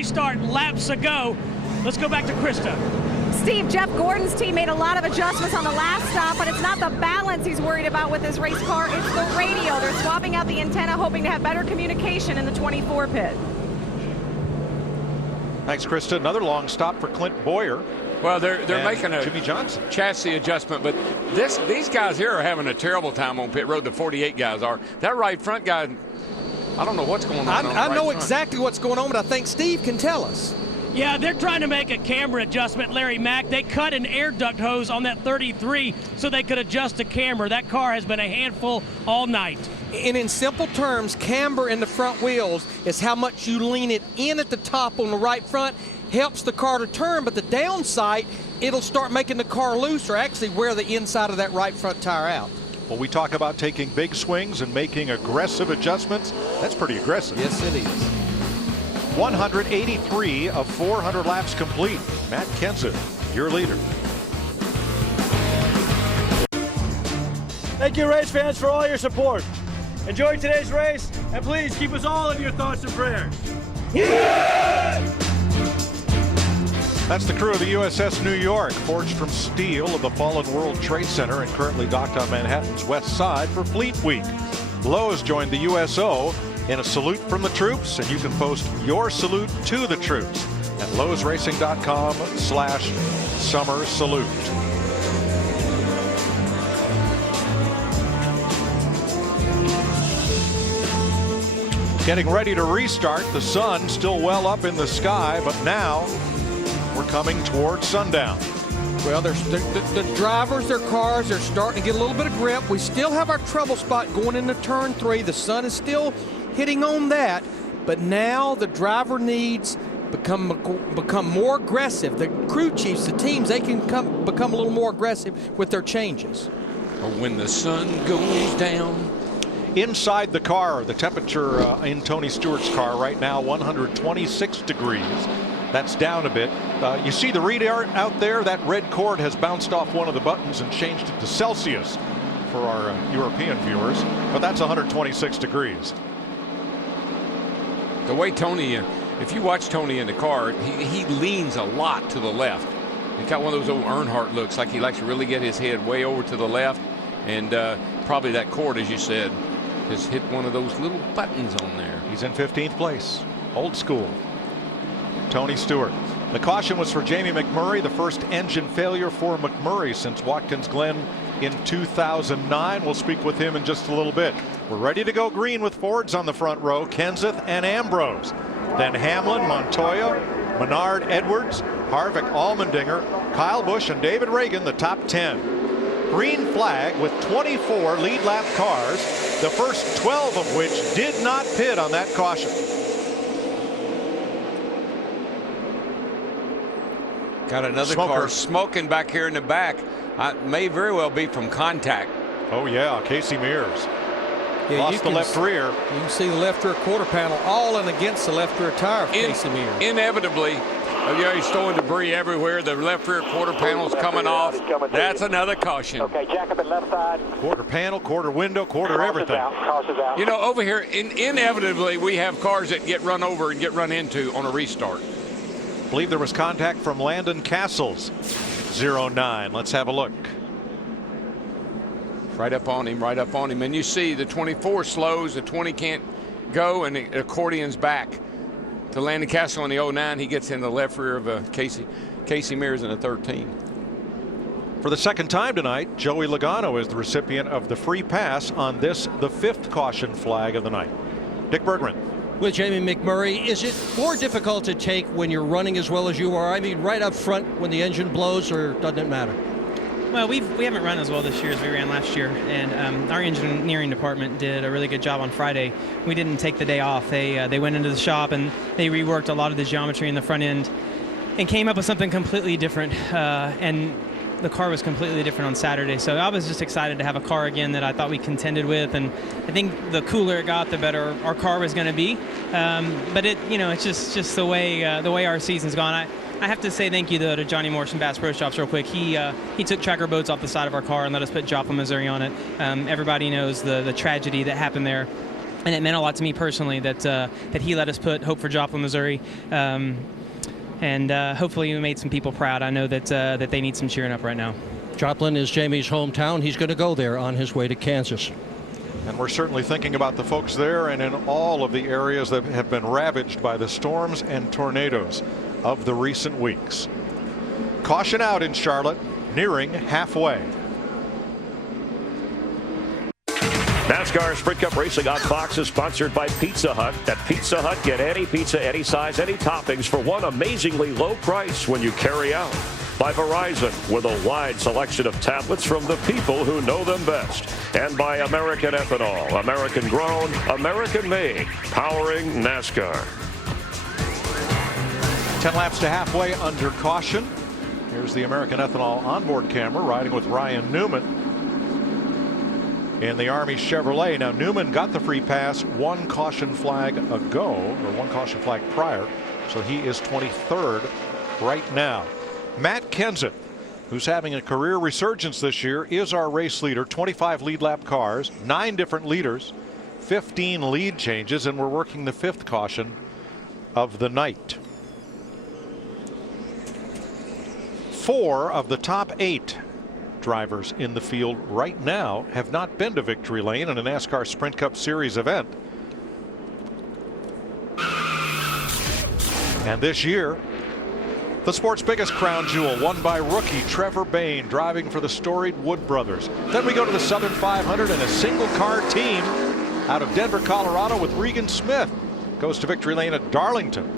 restart laps ago. Let's go back to Krista. Steve, Jeff Gordon's team made a lot of adjustments on the last stop, but it's not the balance he's worried about with his race car, it's the radio. They're swapping out the antenna, hoping to have better communication in the 24 pit. Thanks, Krista. Another long stop for Clint Boyer. Well, they're making a Jimmy Johnson chassis adjustment, but these guys here are having a terrible time on pit road. The 48 guys are. That right front guy, I don't know what's going on. I know exactly what's going on, but I think Steve can tell us. Yeah, they're trying to make a camera adjustment, Larry Mack. They cut an air duct hose on that 33 so they could adjust the camber. That car has been a handful all night. And in simple terms, camber in the front wheels is how much you lean it in at the top on the right front. Helps the car to turn, but the downside, it'll start making the car loose or actually wear the inside of that right front tire out. Well, we talk about taking big swings and making aggressive adjustments. That's pretty aggressive. Yes, it is. 183 of 400 laps complete. Matt Kenseth, your leader. Thank you, race fans, for all your support. Enjoy today's race, and please keep us all in your thoughts and prayers. That's the crew of the USS New York, forged from steel of the fallen World Trade Center and currently docked on Manhattan's west side for Fleet Week. Lowe's joined the USO in a salute from the troops, and you can post your salute to the troops at lowesracing.com/summer salute. Getting ready to restart. The sun still well up in the sky, but now we're coming towards sundown. Well, the drivers, their cars are starting to get a little bit of grip. We still have our trouble spot going into turn 3. The sun is still hitting on that, but now the driver needs become more aggressive. The crew chiefs, the teams, they can become a little more aggressive with their changes. When the sun goes down. Inside the car, the temperature in Tony Stewart's car right now, 126 degrees. That's down a bit. You see the readout out there? That red cord has bounced off one of the buttons and changed it to Celsius for our European viewers, but that's 126 degrees. The way Tony, if you watch Tony in the car, he leans a lot to the left. He's got one of those old Earnhardt looks, like he likes to really get his head way over to the left, and probably that cord, as you said, has hit one of those little buttons on there. He's in 15th place. Old school. Tony Stewart. The caution was for Jamie McMurray, the first engine failure for McMurray since Watkins Glen in 2009. We'll speak with him in just a little bit. We're ready to go green with Fords on the front row, Kenseth and Ambrose. Then Hamlin, Montoya, Menard, Edwards, Harvick, Allmendinger, Kyle Busch, and David Reagan, the top 10. Green flag with 24 lead lap cars, the first 12 of which did not pit on that caution. Got another car smoking back here in the back. May very well be from contact. Oh yeah, Casey Mears. Yeah, lost the left rear. You can see the left rear quarter panel all in against the left rear tire of Casey Mears. Inevitably, yeah, he's throwing debris everywhere. The left rear quarter panel's coming off. That's another caution. Okay, jack up at left side. Quarter panel, quarter window, quarter everything. Cautions out. You know, over here, inevitably, we have cars that get run over and get run into on a restart. I believe there was contact from Landon Castles. 09. Let's have a look. Right up on him, right up on him. And you see the 24 slows, the 20 can't go, and the accordion's back to Landon Castle in the 09. He gets in the left rear of Casey Mears in the 13. For the second time tonight, Joey Logano is the recipient of the free pass on this, the 5th caution flag of the night. Dick Bergman. With Jamie McMurray, is it more difficult to take when you're running as well as you are? I mean, right up front when the engine blows, or doesn't it matter? Well, we haven't run as well this year as we ran last year, and our engineering department did a really good job on Friday. We didn't take the day off. They went into the shop and they reworked a lot of the geometry in the front end and came up with something completely different. And the car was completely different on Saturday. So I was just excited to have a car again that I thought we contended with, and I think the cooler it got, the better our car was going to be. But it's just the way our season's gone. I have to say thank you, though, to Johnny Morse and Bass Pro Shops real quick. He took tracker boats off the side of our car and let us put Joplin, Missouri on it. Everybody knows the tragedy that happened there and it meant a lot to me personally that he let us put Hope for Joplin, Missouri. And hopefully we made some people proud. I know that they need some cheering up right now. Joplin is Jamie's hometown. He's going to go there on his way to Kansas. And we're certainly thinking about the folks there and in all of the areas that have been ravaged by the storms and tornadoes of the recent weeks. Caution out in Charlotte, nearing halfway. NASCAR Sprint Cup Racing on Fox is sponsored by Pizza Hut. At Pizza Hut, get any pizza, any size, any toppings for one amazingly low price when you carry out. By Verizon, with a wide selection of tablets from the people who know them best. And by American Ethanol, American grown, American made, powering NASCAR. 10 laps to halfway under caution. Here's the American Ethanol onboard camera riding with Ryan Newman in the Army Chevrolet. Now Newman got the free pass one caution flag ago, or one caution flag prior, so he is 23rd right now. Matt Kenseth, who's having a career resurgence this year, is our race leader. 25 lead lap cars, 9 different leaders, 15 lead changes, and we're working the 5th caution of the night. 4 of the top 8 drivers in the field right now have not been to victory lane in a NASCAR Sprint Cup Series event. And this year, the sport's biggest crown jewel, won by rookie Trevor Bayne, driving for the storied Wood Brothers. Then we go to the Southern 500, and a single car team out of Denver, Colorado, with Regan Smith goes to victory lane at Darlington.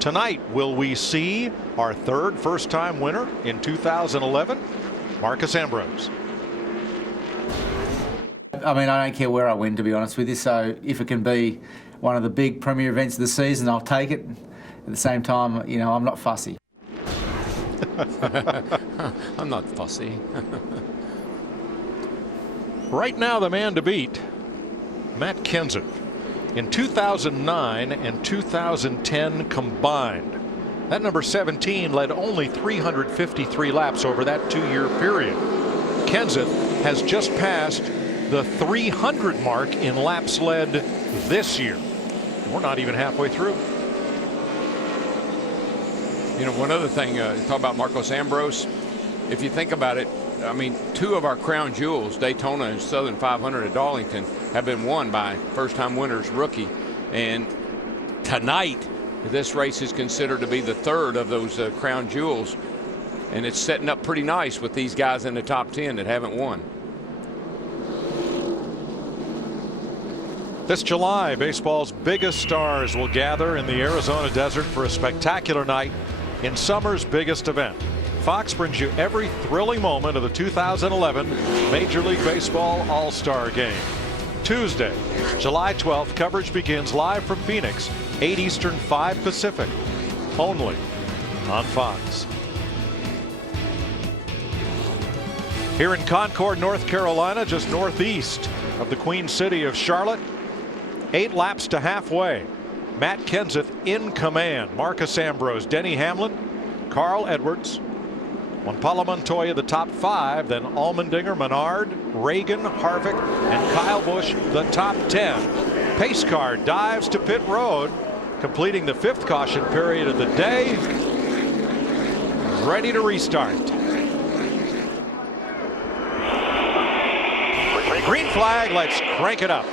Tonight, will we see our 3rd first-time winner in 2011? Marcus Ambrose. I mean, I don't care where I win, to be honest with you. So if it can be one of the big premier events of the season, I'll take it. At the same time, you know, I'm not fussy. I'm not fussy. Right now, the man to beat, Matt Kenseth. In 2009 and 2010 combined, that number 17 led only 353 laps over that 2-year period. Kenseth has just passed the 300 mark in laps led this year. We're not even halfway through. You know, one other thing, talk about Marcos Ambrose. If you think about it, I mean, 2 of our crown jewels, Daytona and Southern 500 at Darlington, have been won by first-time winners rookie. And tonight, this race is considered to be the 3rd of those crown jewels. And it's setting up pretty nice with these guys in the top 10 that haven't won. This July, baseball's biggest stars will gather in the Arizona desert for a spectacular night in summer's biggest event. Fox brings you every thrilling moment of the 2011 Major League Baseball All-Star Game. Tuesday, July 12th, coverage begins live from Phoenix, 8 Eastern, 5 Pacific, only on Fox. Here in Concord, North Carolina, just northeast of the Queen City of Charlotte, 8 laps to halfway. Matt Kenseth in command. Marcus Ambrose, Denny Hamlin, Carl Edwards, Juan Montoya the top 5, then Allmendinger, Menard, Reagan, Harvick, and Kyle Busch the top 10. Pace car dives to pit road, completing the 5th caution period of the day. Ready to restart. Green flag, let's crank it up.